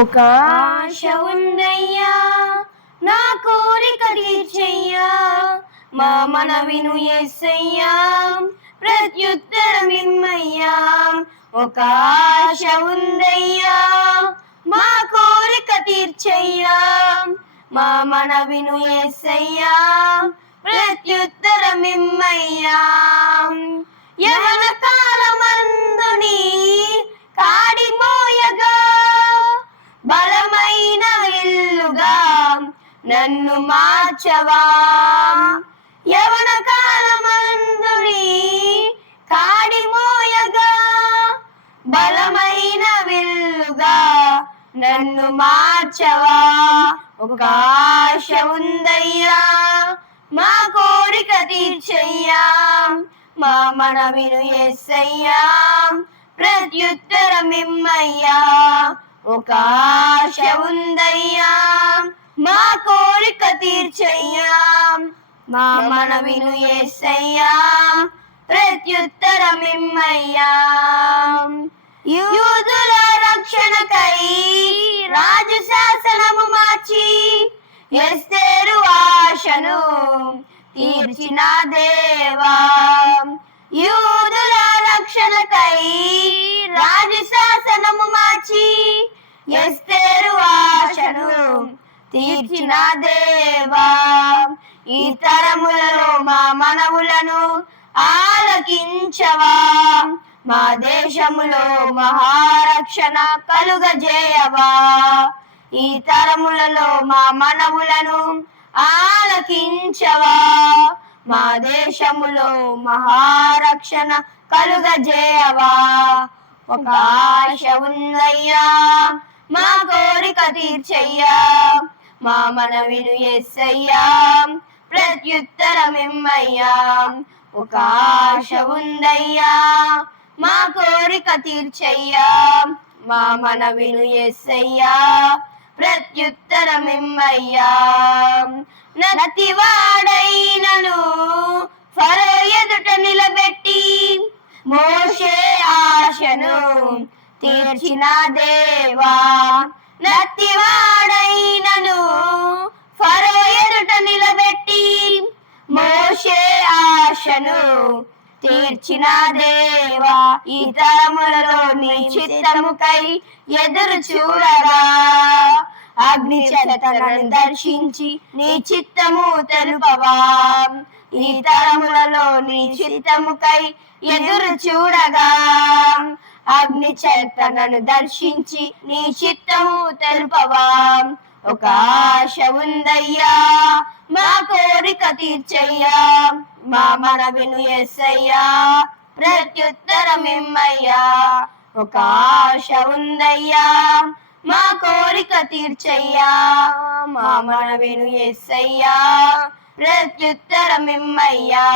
ఒక ఆశ ఉందయ్యా నా కోరిక తీర్చయ్యా, మా మనవిను యేసయ్యా ప్రత్యుత్తరమిమ్మయ్యా. ఒక ఆశ ఉందయ్యా మా కోరిక తీర్చయ్యా, మా మనవిను యేసయ్యా ప్రత్యుత్తరమిమ్మయ్యా. యవన కాలమందుని కాడి మోయగా బలమైన విల్లుగా నన్ను మార్చవా. యవన కాలమందుని కాడి మోయగా బలమైన విల్లుగా నన్ను మార్చవా. ఒక ఆశ ఉందయ్యా మా కోరిక తీర్చయ్యా, మా మనవిను యేసయ్యా ప్రత్యుత్తరమిమ్మయ్యా. ఒక ఆశ ఉందయ్యా మా కోరిక తీర్చయ్యా, మా మనవిను యేసయ్యా ప్రత్యుత్తరమిమ్మయ్యా. యూదుల రక్షణకై రాజు శాసనము మార్చి ఎస్తేరు ఆశను తీర్చిన దేవా. యూదుల రక్షణకై రాజు శాసనము మార్చి ఎస్తేరు ఆశను తీర్చిన దేవా. ఈ తరములలో మా మనవులను ఆలకించవా, మా దేశములో మహారక్షణ కలుగజేయవా. ఈ తరములలో మా మనవులను ఆలకించవా, మా దేశములో మహారక్షణ కలుగజేయవా. ఒక ఆశ ఉందయ్యా మా కోరిక తీర్చయ్యా, మా మనవిను యేసయ్యా ప్రత్యుత్తరమిమ్మయ్యా. ఒక ఆశ ఉందయ్యా మా కోరిక తీర్చయ్యా, మా మనవిను యేసయ్యా ప్రత్యుత్తరమిమ్మయ్యా. నతివాడైనను ఫరో ఎదుట నిలబెట్టి మోషే ఆశను తీర్చిన దేవా. నతివాడైనను ఫరో ఎదుట నిలబెట్టి మోషే ఆశను తీర్చిన దేవా. ఈ తరములలో నీ చిత్తముకై ఎదురు చూడగా అగ్ని చేతనను దర్శించి నీ చిత్తము తెలుపవా. ఈ తరములలో నీ చిత్తముకై ఎదురు చూడగా అగ్ని చేతనను దర్శించి నీ చిత్తము తెలుపవా. ఒక ఆశ ఉందయ్యా మా కోరిక తీర్చయ్యా, మా మనవిను యేసయ్యా ప్రత్యుత్తరమిమ్మయ్యా. ఒక ఆశ ఉందయ్యా మా కోరిక తీర్చయ్యా, మా మనవిను యేసయ్యా ప్రత్యుత్తరమిమ్మయ్యా.